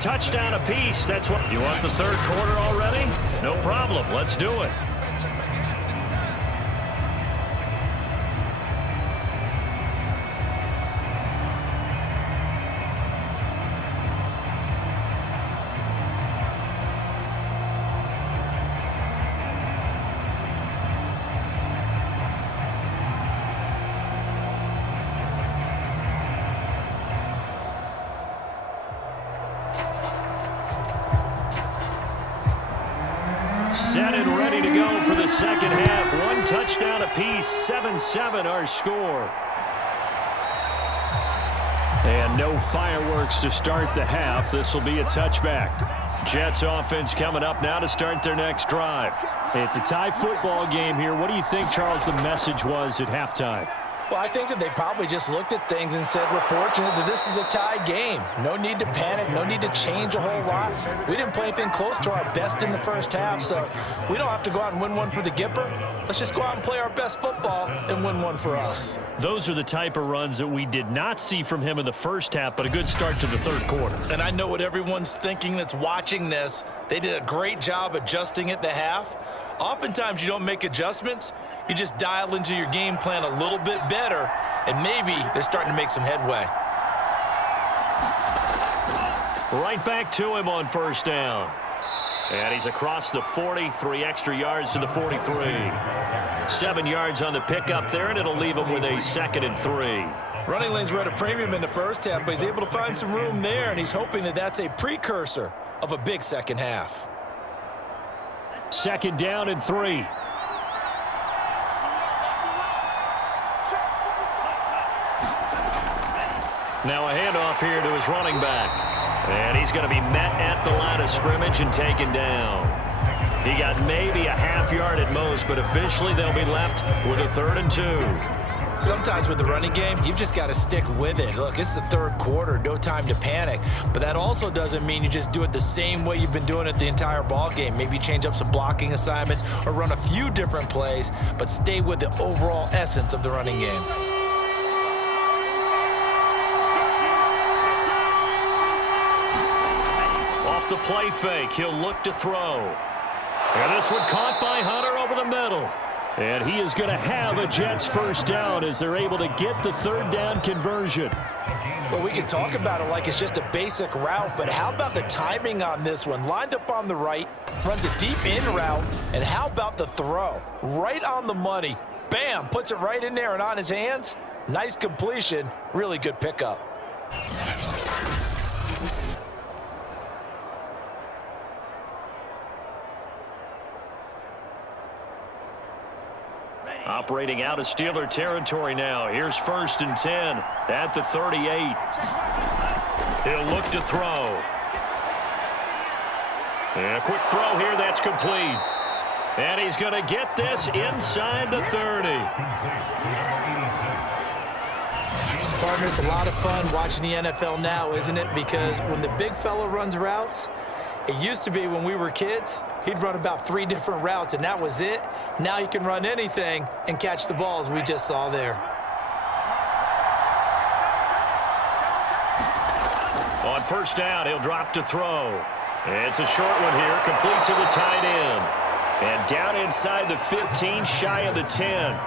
Touchdown apiece. That's what you want. The third quarter already? No problem. Let's do it. Set and ready to go for the second half. One touchdown apiece, 7-7 our score. And no fireworks to start the half. This will be a touchback. Jets offense coming up now to start their next drive. It's a tie football game here. What do you think, Charles, the message was at halftime? Well, I think that they probably just looked at things and said, we're fortunate that this is a tie game. No need to panic. No need to change a whole lot. We didn't play anything close to our best in the first half, so we don't have to go out and win one for the Gipper. Let's just go out and play our best football and win one for us. Those are the type of runs that we did not see from him in the first half, but a good start to the third quarter. And I know what everyone's thinking that's watching this. They did a great job adjusting at the half. Oftentimes you don't make adjustments. You just dial into your game plan a little bit better, and maybe they're starting to make some headway. Right back to him on first down. And he's across the 40, 3 extra yards to the 43. 7 yards on the pickup there, and it'll leave him with a 2nd and 3. Running lanes were at a premium in the first half, but he's able to find some room there, and he's hoping that that's a precursor of a big second half. 2nd down and 3. Now a handoff here to his running back. And he's going to be met at the line of scrimmage and taken down. He got maybe a half yard at most, but officially they'll be left with a 3rd and 2. Sometimes with the running game, you've just got to stick with it. Look, it's the third quarter, no time to panic. But that also doesn't mean you just do it the same way you've been doing it the entire ball game. Maybe change up some blocking assignments or run a few different plays, but stay with the overall essence of the running game. The play fake. He'll look to throw. And this one caught by Hunter over the middle. And he is going to have a Jets first down as they're able to get the 3rd down conversion. Well, we can talk about it like it's just a basic route, but how about the timing on this one? Lined up on the right, runs a deep in route, and how about the throw? Right on the money. Bam! Puts it right in there and on his hands. Nice completion. Really good pickup. Operating out of Steeler territory now. Here's 1st and 10 at the 38. He'll look to throw. And a quick throw here. That's complete. And he's going to get this inside the 30. Partner, it's a lot of fun watching the NFL now, isn't it? Because when the big fella runs routes, it used to be when we were kids, he'd run about 3 different routes, and that was it. Now he can run anything and catch the balls we just saw there. On first down, he'll drop to throw. It's a short one here, complete to the tight end. And down inside the 15, shy of the 10.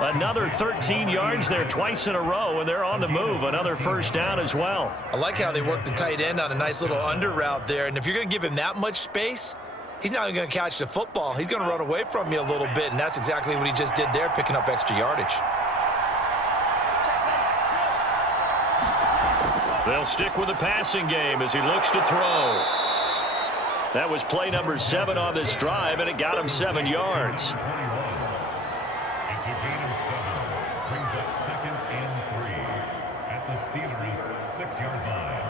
Another 13 yards there twice in a row, and they're on the move. Another first down as well. I like how they work the tight end on a nice little under route there. And if you're going to give him that much space, he's not even going to catch the football. He's going to run away from you a little bit, and that's exactly what he just did there, picking up extra yardage. They'll stick with the passing game as he looks to throw. That was play number 7 on this drive, and it got him 7 yards. Brings up 2nd and 3 at the Steelers' 6-yard line.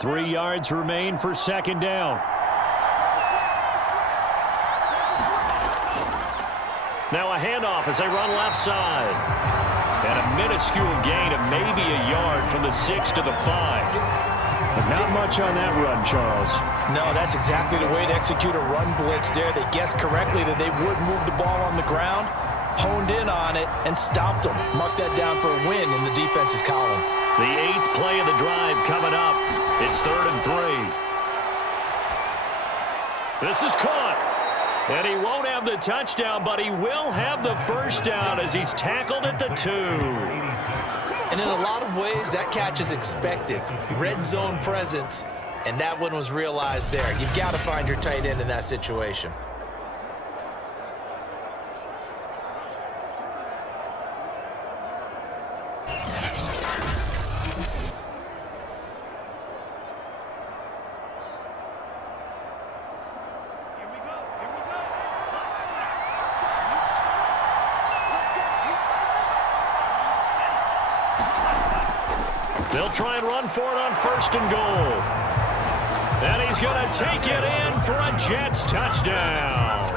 Three yards remain for 2nd down. Now a handoff as they run left side. And a minuscule gain of maybe a yard from the 6 to the 5. But not much on that run, Charles. No, that's exactly the way to execute a run blitz there. They guessed correctly that they would move the ball on the ground, honed in on it, and stopped them. Mark that down for a win in the defense's column. The 8th play of the drive coming up. It's 3rd and 3. This is caught. And he won't have the touchdown, but he will have the first down as he's tackled at the 2. And in a lot of ways, that catch is expected. Red zone presence, and that one was realized there. You've got to find your tight end in that situation. They'll try and run for it on 1st and goal. And he's going to take it in for a Jets touchdown.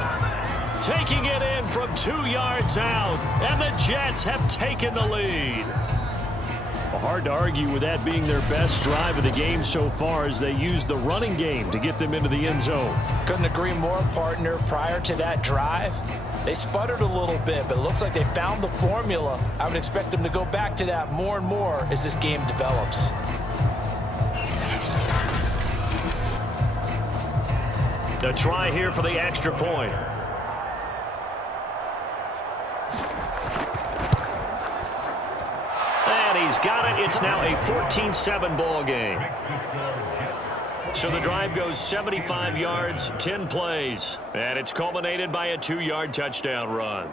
Taking it in from 2 yards out, and the Jets have taken the lead. Well, hard to argue with that being their best drive of the game so far as they used the running game to get them into the end zone. Couldn't agree more, partner. Prior to that drive, they sputtered a little bit, but it looks like they found the formula. I would expect them to go back to that more and more as this game develops. A try here for the extra point. And he's got it. It's now a 14-7 ball game. So the drive goes 75 yards, 10 plays, and it's culminated by a 2-yard touchdown run.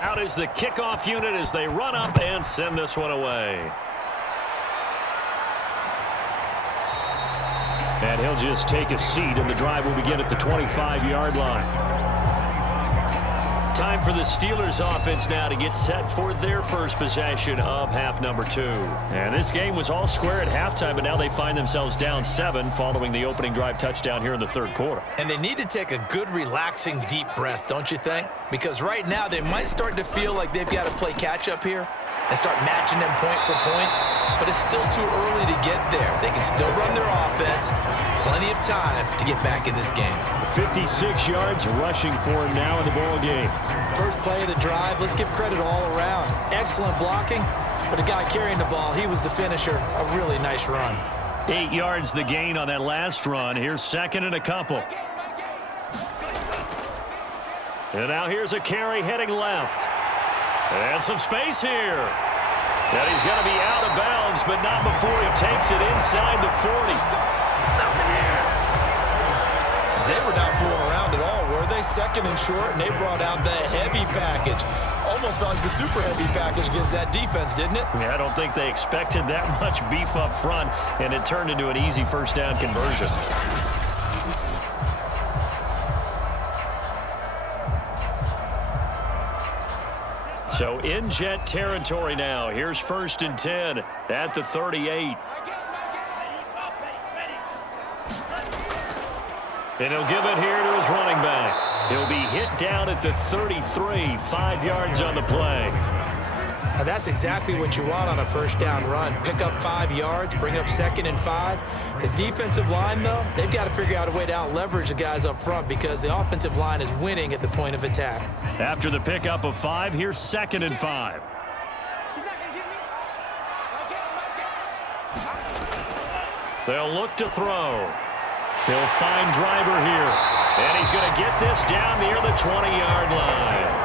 Out is the kickoff unit as they run up and send this one away. And he'll just take a seat, and the drive will begin at the 25-yard line. Time for the Steelers offense now to get set for their first possession of half number 2. And this game was all square at halftime, but now they find themselves down 7 following the opening drive touchdown here in the 3rd quarter. And they need to take a good, relaxing, deep breath, don't you think? Because right now they might start to feel like they've got to play catch-up here and start matching them point for point. But it's still too early to get there. They can still run their offense. Plenty of time to get back in this game. 56 yards rushing for him now in the ball game. First play of the drive, let's give credit all around. Excellent blocking, but the guy carrying the ball, he was the finisher. A really nice run. 8 yards the gain on that last run. Here's 2nd and a couple. And now here's a carry heading left. And some space here. And he's going to be out of bounds, but not before he takes it inside the 40. They were not fooling around at all, were they? 2nd and short, and they brought out the heavy package. Almost like the super heavy package against that defense, didn't it? Yeah, I don't think they expected that much beef up front, and it turned into an easy first down conversion. So in Jet territory now. Here's 1st and 10 at the 38. And he'll give it here to his running back. He'll be hit down at the 33, 5 yards on the play. Now that's exactly what you want on a first down run. Pick up 5 yards, bring up 2nd and 5. The defensive line, though, they've got to figure out a way to out-leverage the guys up front because the offensive line is winning at the point of attack. After the pickup of 5, here's 2nd and 5. They'll look to throw. He'll find Driver here. And he's going to get this down near the 20-yard line.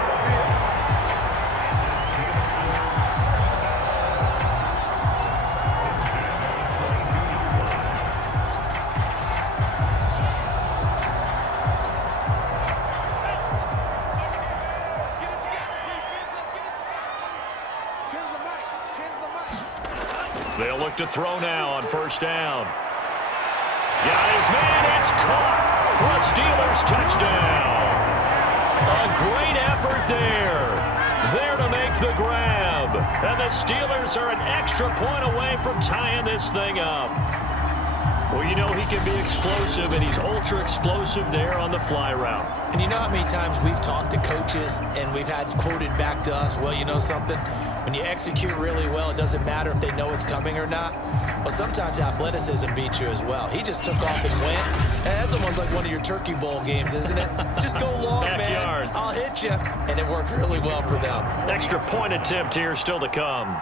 They'll look to throw now on 1st down. Got his man, it's caught. for a Steelers touchdown. A great effort there. There to make the grab. And the Steelers are an extra point away from tying this thing up. Well, you know he can be explosive, and he's ultra explosive there on the fly route. And you know how many times we've talked to coaches and we've had quoted back to us, well, you know something? When you execute really well, it doesn't matter if they know it's coming or not. Well, sometimes athleticism beats you as well. He just took off and went. And that's almost like one of your Turkey Bowl games, isn't it? Just go long, Backyard. man. I'll hit you. And it worked really well for them. Extra point attempt here still to come.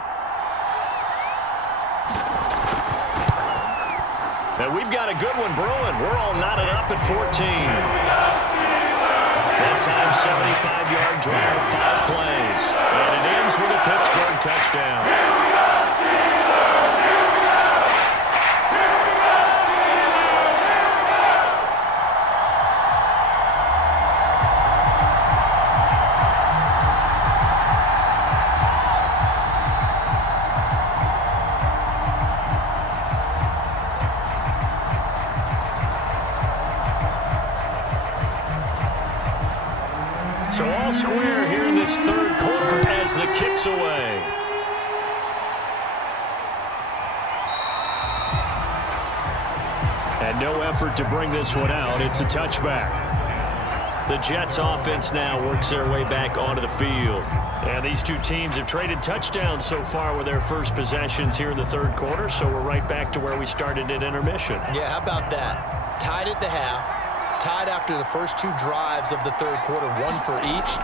And we've got a good one brewing. We're all knotted up at 14. That time, 75-yard drive, 5 plays. And it ends with a Pittsburgh touchdown. So all square here in this third quarter as the kick's away. And no effort to bring this one out. It's a touchback. The Jets offense now works their way back onto the field. And these two teams have traded touchdowns so far with their first possessions here in the third quarter, so we're right back to where we started at intermission. Yeah, how about that? Tied at the half. Tied after the first 2 drives of the third quarter, 1 for each.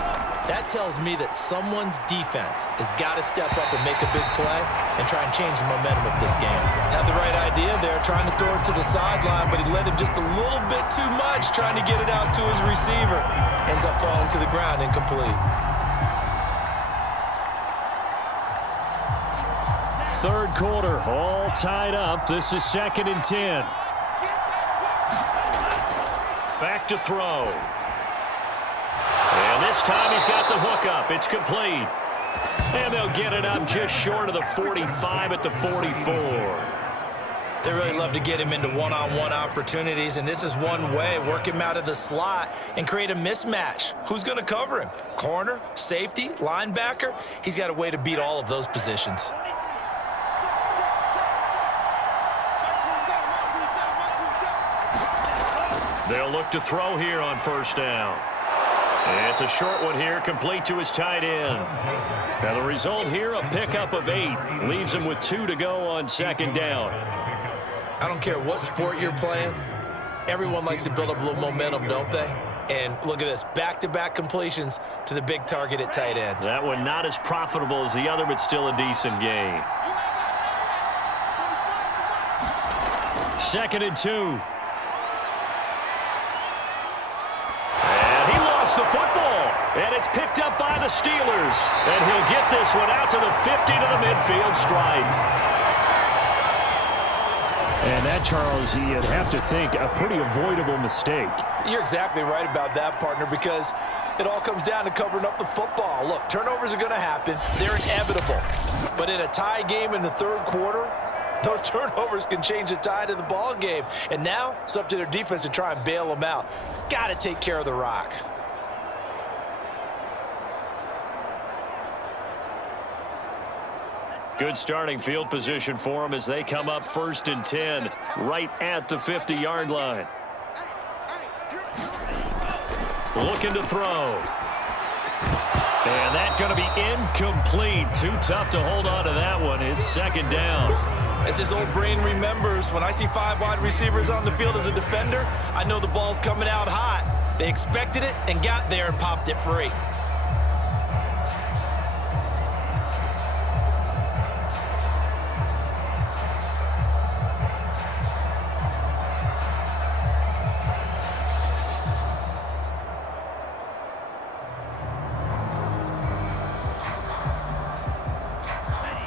That tells me that someone's defense has got to step up and make a big play and try and change the momentum of this game. Had the right idea there, trying to throw it to the sideline, but he led him just a little bit too much, trying to get it out to his receiver. Ends up falling to the ground, incomplete. Third quarter, all tied up. This is 2nd and 10. Back to throw. And this time he's got the hook up. It's complete. And they'll get it up just short of the 45 at the 44. They really love to get him into one-on-one opportunities, and this is one way. Work him out of the slot and create a mismatch. Who's going to cover him? Corner, safety, linebacker? He's got a way to beat all of those positions. They'll look to throw here on first down. It's a short one here, complete to his tight end. Now the result here, a pickup of 8. Leaves him with 2 to go on 2nd down. I don't care what sport you're playing. Everyone likes to build up a little momentum, don't they? And look at this, back-to-back completions to the big target at tight end. That one not as profitable as the other, but still a decent gain. 2nd and 2. The football, and it's picked up by the Steelers, and he'll get this one out to the 50 to the midfield stripe. And that, Charles, you'd have to think a pretty avoidable mistake. You're exactly right about that, partner, because it all comes down to covering up the football. Look, turnovers are going to happen. They're inevitable. But in a tie game in the third quarter, those turnovers can change the tide of the ball game. And now it's up to their defense to try and bail them out. Got to take care of the rock. Good starting field position for them as they come up 1st and 10 right at the 50-yard line. Looking to throw. And that's going to be incomplete. Too tough to hold on to that one. It's 2nd down. As his old brain remembers, when I see 5 wide receivers on the field as a defender, I know the ball's coming out hot. They expected it and got there and popped it free.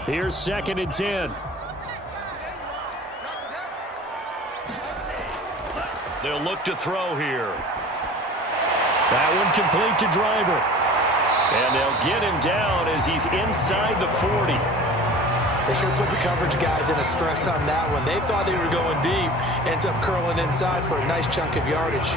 Here's 2nd and 10. They'll look to throw here. That one complete to Driver. And they'll get him down as he's inside the 40. They sure put the coverage guys in a stress on that one. They thought they were going deep. Ends up curling inside for a nice chunk of yardage.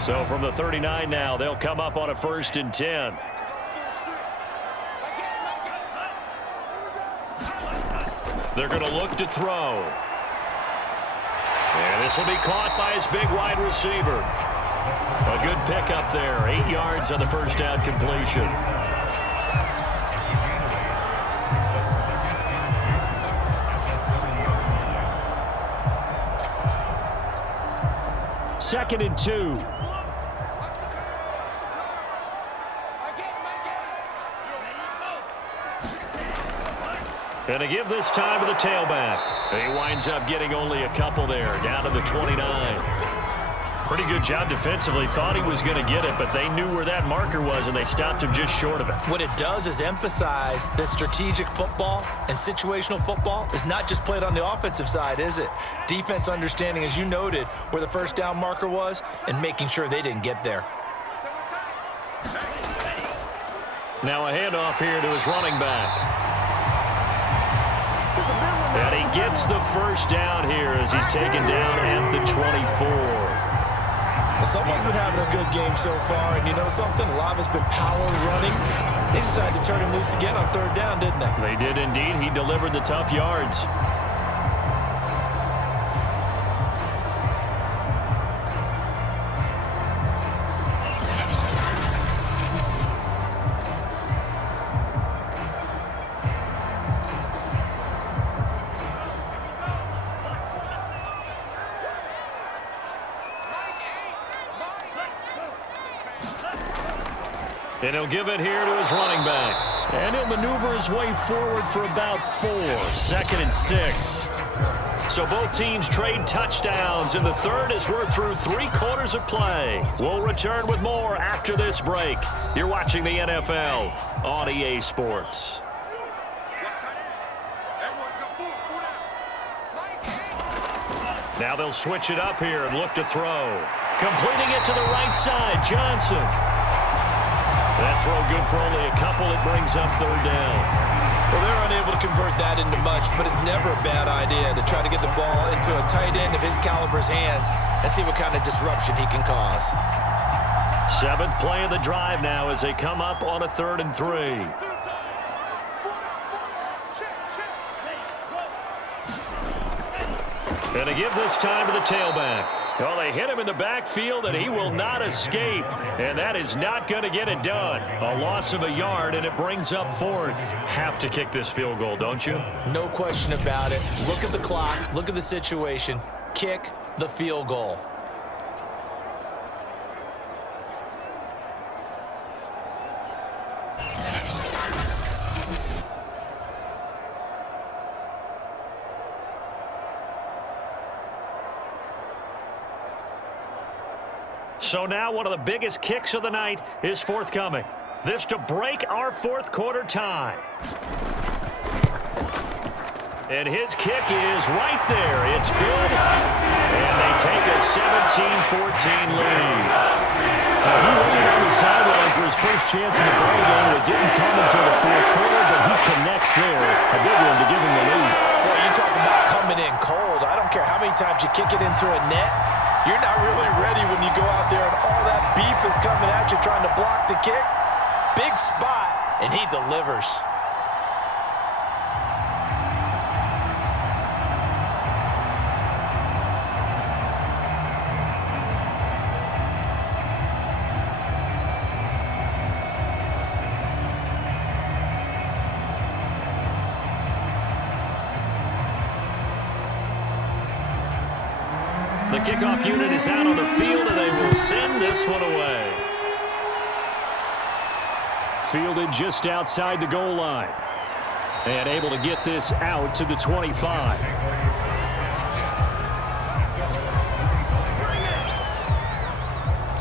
So from the 39 now, they'll come up on a 1st and 10. They're going to look to throw. And this will be caught by his big wide receiver. A good pickup there. 8 yards on the first down completion. Second and 2. And to give this time to the tailback. He winds up getting only a couple there, down to the 29. Pretty good job defensively. Thought he was going to get it, but they knew where that marker was, and they stopped him just short of it. What it does is emphasize that strategic football and situational football is not just played on the offensive side, is it? Defense understanding, as you noted, where the first down marker was and making sure they didn't get there. Now a handoff here to his running back. And he gets the first down here as he's taken down at the 24. Well, someone's been having a good game so far, and you know something? A lot of it's been power running. They decided to turn him loose again on 3rd down, didn't they? They did indeed. He delivered the tough yards. And he'll give it here to his running back. And he'll maneuver his way forward for about 4. 2nd and 6. So both teams trade touchdowns, and the third as we're through 3 quarters of play. We'll return with more after this break. You're watching the NFL on EA Sports. Now they'll switch it up here and look to throw. Completing it to the right side, Johnson. That throw good for only a couple. It brings up 3rd down. Well, they're unable to convert that into much, but it's never a bad idea to try to get the ball into a tight end of his caliber's hands and see what kind of disruption he can cause. 7th play of the drive now as they come up on a 3rd and 3. And to give this time to the tailback. Well, they hit him in the backfield, and he will not escape. And that is not going to get it done. A loss of a yard, and it brings up 4th. Have to kick this field goal, don't you? No question about it. Look at the clock. Look at the situation. Kick the field goal. So now one of the biggest kicks of the night is forthcoming. This to break our 4th quarter tie. And his kick is right there. It's good. And they take a 17-14 lead. So he waited on the sideline for his first chance in the ball game. It didn't come until the 4th quarter, but he connects there. A big one to give him the lead. Boy, you talk about coming in cold. I don't care how many times you kick it into a net. You're not really ready when you go out there and all that beef is coming at you trying to block the kick. Big spot, and he delivers. The kickoff unit is out on the field, and they will send this one away. Fielded just outside the goal line. And able to get this out to the 25.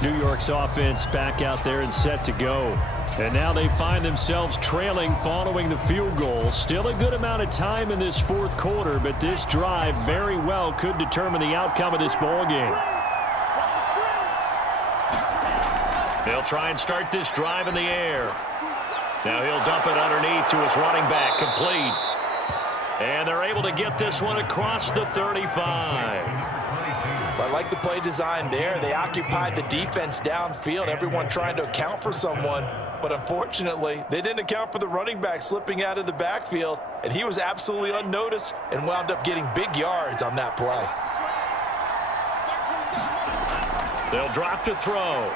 New York's offense back out there and set to go. And now they find themselves trailing following the field goal. Still a good amount of time in this fourth quarter, but this drive very well could determine the outcome of this ball game. They'll try and start this drive in the air. Now he'll dump it underneath to his running back, complete. And they're able to get this one across the 35. I like the play design there. They occupied the defense downfield, everyone trying to account for someone. But unfortunately, they didn't account for the running back slipping out of the backfield, and he was absolutely unnoticed and wound up getting big yards on that play. They'll drop to throw.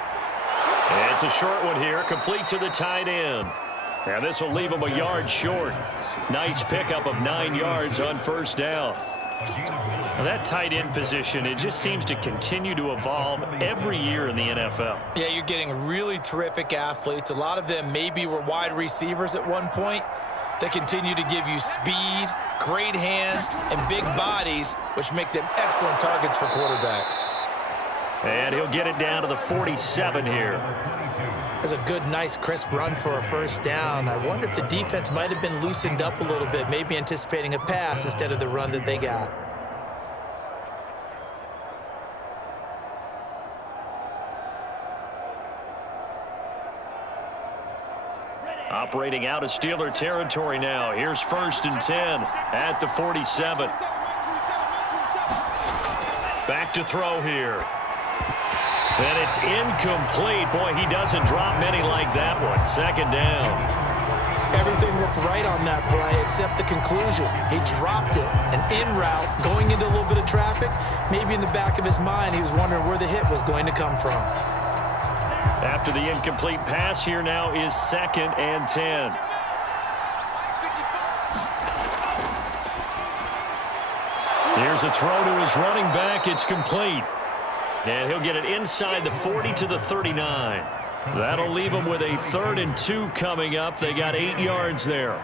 It's a short one here, complete to the tight end. And this will leave him a yard short. Nice pickup of 9 yards on first down. Now that tight end position, it just seems to continue to evolve every year in the NFL. Yeah, you're getting really terrific athletes. A lot of them maybe were wide receivers at one point. They continue to give you speed, great hands, and big bodies, which make them excellent targets for quarterbacks. And he'll get it down to the 47 here. That's a good, nice, crisp run for a first down. I wonder if the defense might have been loosened up a little bit, maybe anticipating a pass instead of the run that they got. Operating out of Steeler territory now. Here's 1st and 10 at the 47. Back to throw here. And it's incomplete. Boy, he doesn't drop many like that one. 2nd down. Everything looked right on that play except the conclusion. He dropped it, an in route, going into a little bit of traffic. Maybe in the back of his mind, he was wondering where the hit was going to come from. After the incomplete pass, here now is 2nd and 10. Here's a throw to his running back. It's complete. And he'll get it inside the 40 to the 39. That'll leave him with a 3rd and 2 coming up. They got 8 yards there.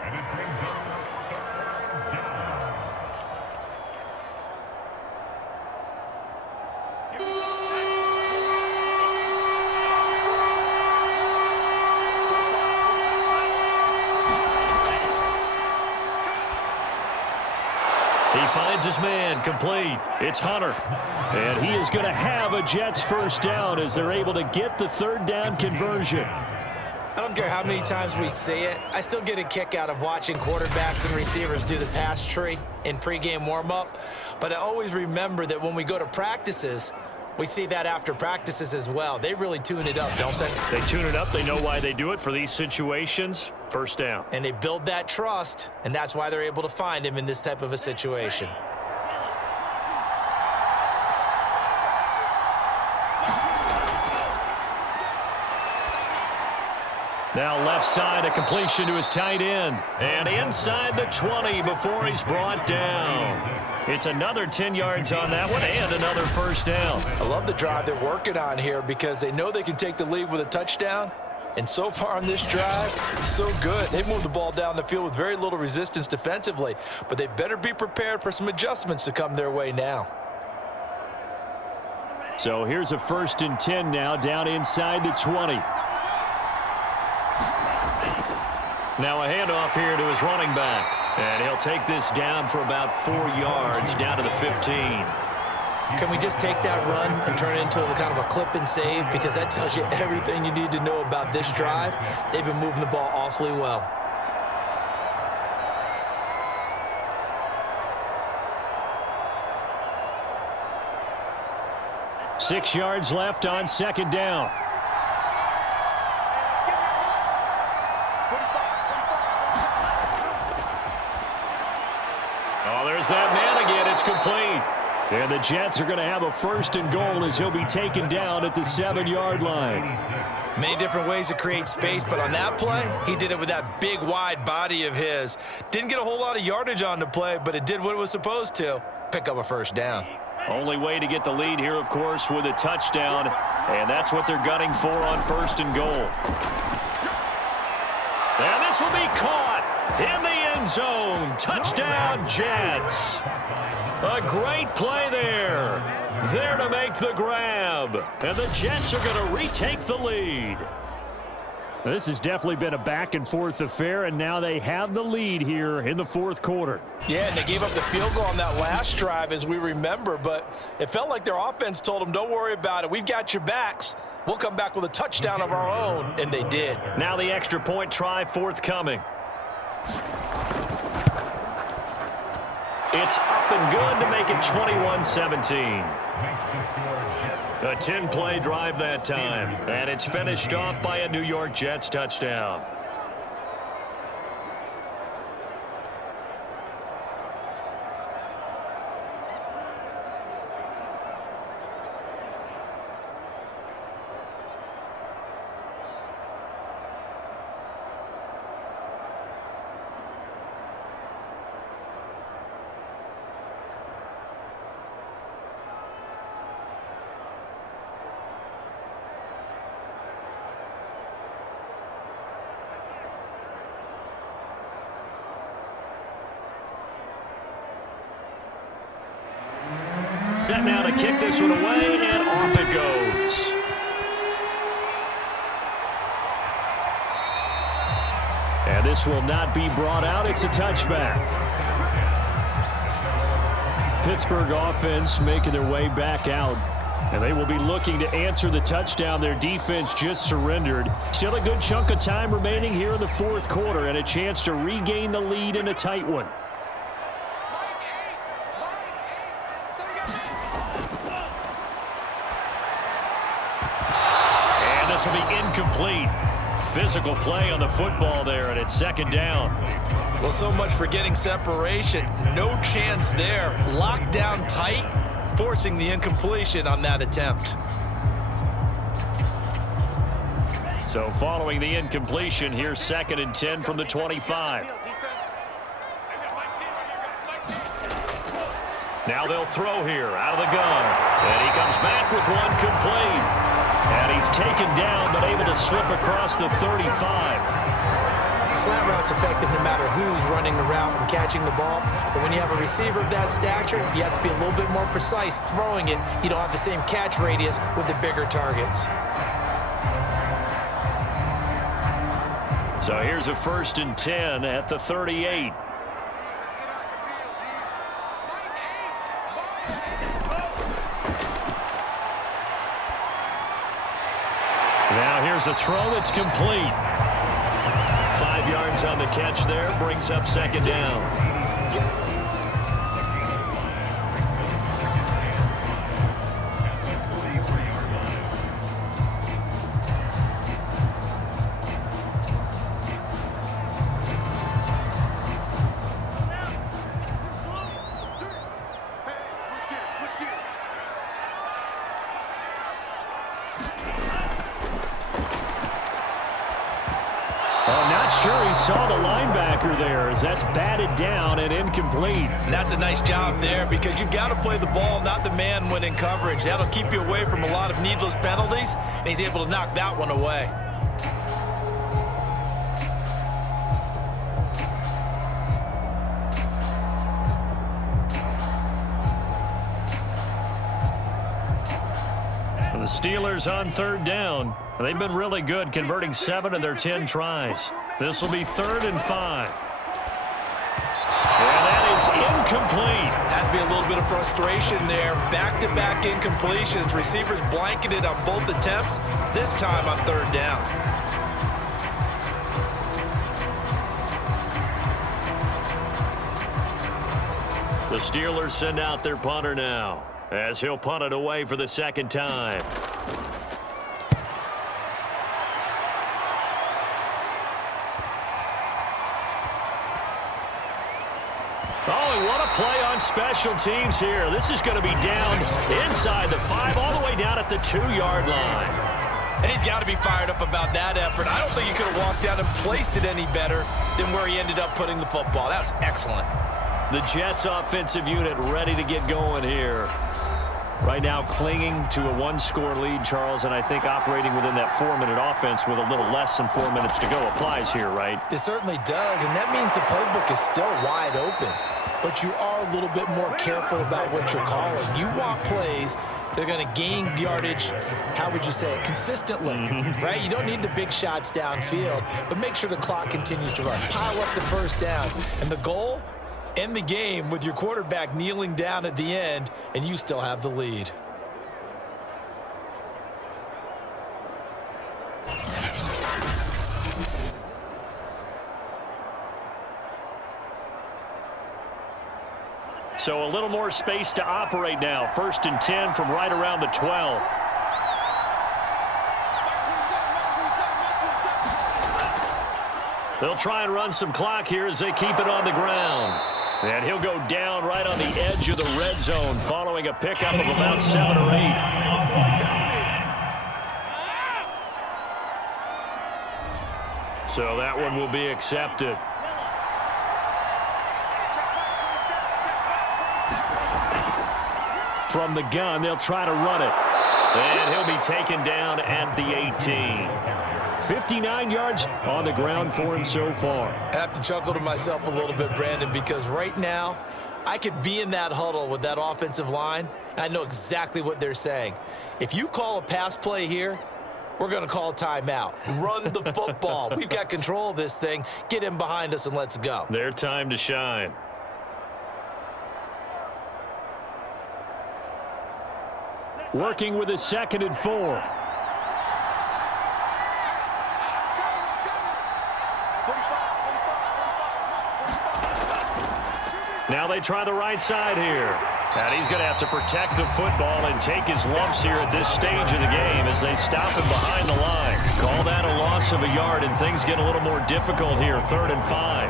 He finds his man, complete. It's Hunter. And he is going to have a Jets first down as they're able to get the 3rd down conversion. I don't care how many times we see it. I still get a kick out of watching quarterbacks and receivers do the pass tree in pregame warm-up. But I always remember that when we go to practices, we see that after practices as well. They really tune it up, don't they? They tune it up. They know why they do it for these situations. First down. And they build that trust, and that's why they're able to find him in this type of a situation. Now left side, a completion to his tight end. And inside the 20 before he's brought down. It's another 10 yards on that one and another first down. I love the drive they're working on here because they know they can take the lead with a touchdown. And so far on this drive, so good. They moved the ball down the field with very little resistance defensively, but they better be prepared for some adjustments to come their way now. So here's a 1st and 10 now down inside the 20. Now a handoff here to his running back. And he'll take this down for about 4 yards down to the 15. Can we just take that run and turn it into a kind of a clip and save? Because that tells you everything you need to know about this drive. They've been moving the ball awfully well. Six yards left on 2nd down. Oh, there's that man again. It's complete. And the Jets are going to have a 1st and goal as he'll be taken down at the 7-yard line. Many different ways to create space, but on that play, he did it with that big, wide body of his. Didn't get a whole lot of yardage on the play, but it did what it was supposed to. Pick up a first down. Only way to get the lead here, of course, with a touchdown. And that's what they're gunning for on 1st and goal. And this will be caught in the end zone. Touchdown, Jets. A great play there. There to make the grab. And the Jets are going to retake the lead. This has definitely been a back-and-forth affair, and now they have the lead here in the fourth quarter. Yeah, and they gave up the field goal on that last drive, as we remember, but it felt like their offense told them, don't worry about it. We've got your backs. We'll come back with a touchdown of our own, and they did. Now the extra point try forthcoming. It's up and good to make it 21-17. A 10-play drive that time, and it's finished off by a New York Jets touchdown. Set now to kick this one away, and off it goes. And this will not be brought out. It's a touchback. Pittsburgh offense making their way back out. And they will be looking to answer the touchdown their defense just surrendered. Still a good chunk of time remaining here in the fourth quarter, and a chance to regain the lead in a tight one. This will be incomplete. Physical play on the football there, and it's second down. Well, so much for getting separation. No chance there. Locked down tight, forcing the incompletion on that attempt. So following the incompletion, here's 2nd and 10 from the 25. Now they'll throw here out of the gun. And he comes back with one complete. And he's taken down, but able to slip across the 35. Slant route's effective no matter who's running the route and catching the ball. But when you have a receiver of that stature, you have to be a little bit more precise throwing it. You don't have the same catch radius with the bigger targets. So here's a 1st and 10 at the 38. Now here's a throw that's complete. 5 yards on the catch there, brings up 2nd down. Sure, he saw the linebacker there as that's batted down and incomplete. And that's a nice job there because you've got to play the ball, not the man when in coverage. That'll keep you away from a lot of needless penalties, and he's able to knock that one away. The Steelers on 3rd down. They've been really good, converting 7 of their 10 tries. This will be 3rd and 5. And that is incomplete. Has to be a little bit of frustration there. Back-to-back incompletions. Receivers blanketed on both attempts, this time on 3rd down. The Steelers send out their punter now, as he'll punt it away for the 2nd time. Oh, and what a play on special teams here. This is going to be down inside the 5, all the way down at the 2-yard line. And he's got to be fired up about that effort. I don't think he could have walked down and placed it any better than where he ended up putting the football. That was excellent. The Jets offensive unit ready to get going here. Right now clinging to a 1-score lead, Charles, and I think operating within that 4-minute offense with a little less than 4 minutes to go applies here, right? It certainly does, and that means the playbook is still wide open. But you are a little bit more careful about what you're calling. You want plays They're going to gain yardage, how would you say it, consistently, right? You don't need the big shots downfield, but make sure the clock continues to run. Pile up the first down. And the goal, end the game with your quarterback kneeling down at the end, and you still have the lead. So a little more space to operate now. 1st and 10 from right around the 12. They'll try and run some clock here as they keep it on the ground. And he'll go down right on the edge of the red zone following a pickup of about 7 or 8. So that one will be accepted. From the gun, they'll try to run it. And he'll be taken down at the 18. 59 yards on the ground for him so far. I have to chuckle to myself a little bit, Brandon, because right now I could be in that huddle with that offensive line, and I know exactly what they're saying. If you call a pass play here, we're going to call a timeout. Run the football. We've got control of this thing. Get him behind us and let's go. Their time to shine. Working with a 2nd and 4. Now they try the right side here. And he's going to have to protect the football and take his lumps here at this stage of the game as they stop him behind the line. Call that a loss of a yard, and things get a little more difficult here. 3rd and 5.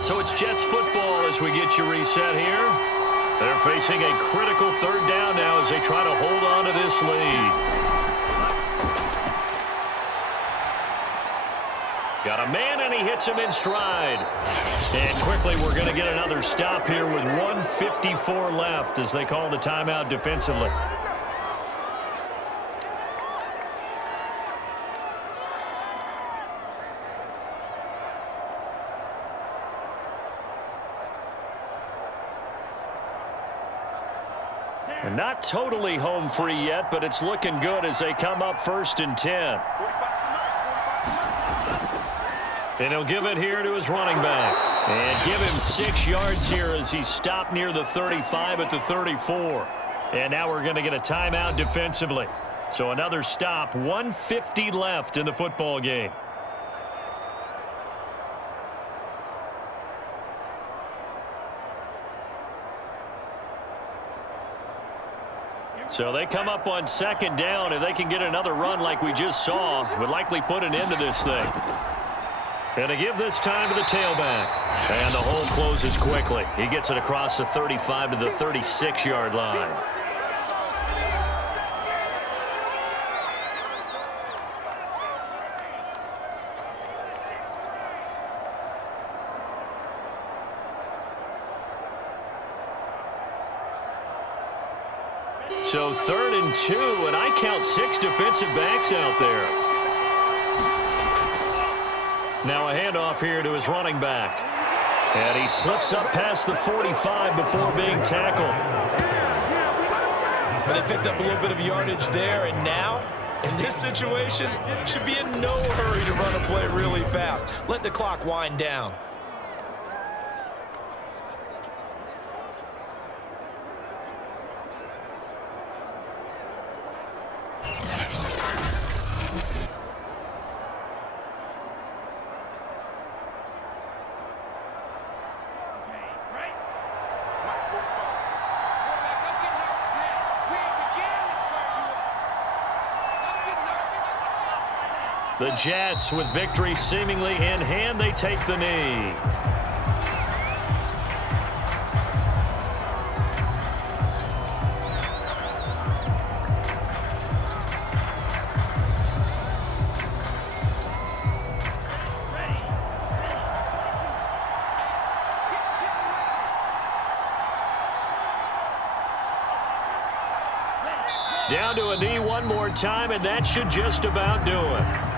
So it's Jets football as we get you reset here. They're facing a critical 3rd down now as they try to hold on to this lead. Got a man, and he hits him in stride. And quickly, we're going to get another stop here with 1:54 left as they call the timeout defensively. And not totally home free yet, but it's looking good as they come up 1st and 10. And he'll give it here to his running back. And give him 6 yards here as he stopped near the 35 at the 34. And now we're going to get a timeout defensively. So another stop, 1:50 left in the football game. So they come up on 2nd down. If they can get another run like we just saw, would likely put an end to this thing. And to give this time to the tailback. And the hole closes quickly. He gets it across the 35 to the 36-yard line. So 3rd and 2, and I count 6 defensive backs out there. Now a handoff here to his running back. And he slips up past the 45 before being tackled. But they picked up a little bit of yardage there, and now, in this situation, should be in no hurry to run a play really fast. Let the clock wind down. The Jets, with victory seemingly in hand, they take the knee. Down to a knee one more time, and that should just about do it.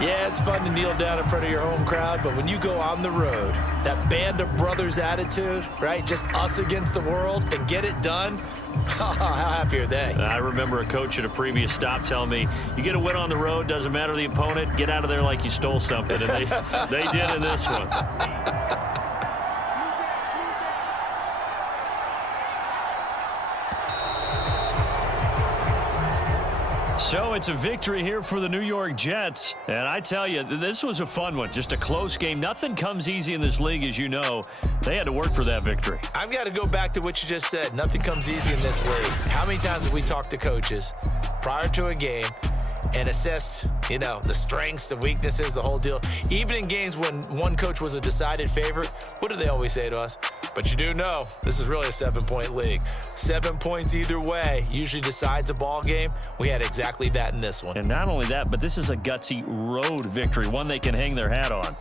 Yeah, it's fun to kneel down in front of your home crowd, but when you go on the road, that band of brothers attitude, right? Just us against the world and get it done. How happy are they? I remember a coach at a previous stop telling me, you get a win on the road, doesn't matter the opponent, get out of there like you stole something. And they did in this one. So it's a victory here for the New York Jets. And I tell you, this was a fun one. Just a close game. Nothing comes easy in this league, as you know. They had to work for that victory. I've got to go back to what you just said. Nothing comes easy in this league. How many times have we talked to coaches prior to a game and assessed, the strengths, the weaknesses, the whole deal? Even in games when one coach was a decided favorite, what do they always say to us? But you do know, this is really a 7-point league. 7 points either way usually decides a ball game. We had exactly that in this one. And not only that, but this is a gutsy road victory, one they can hang their hat on.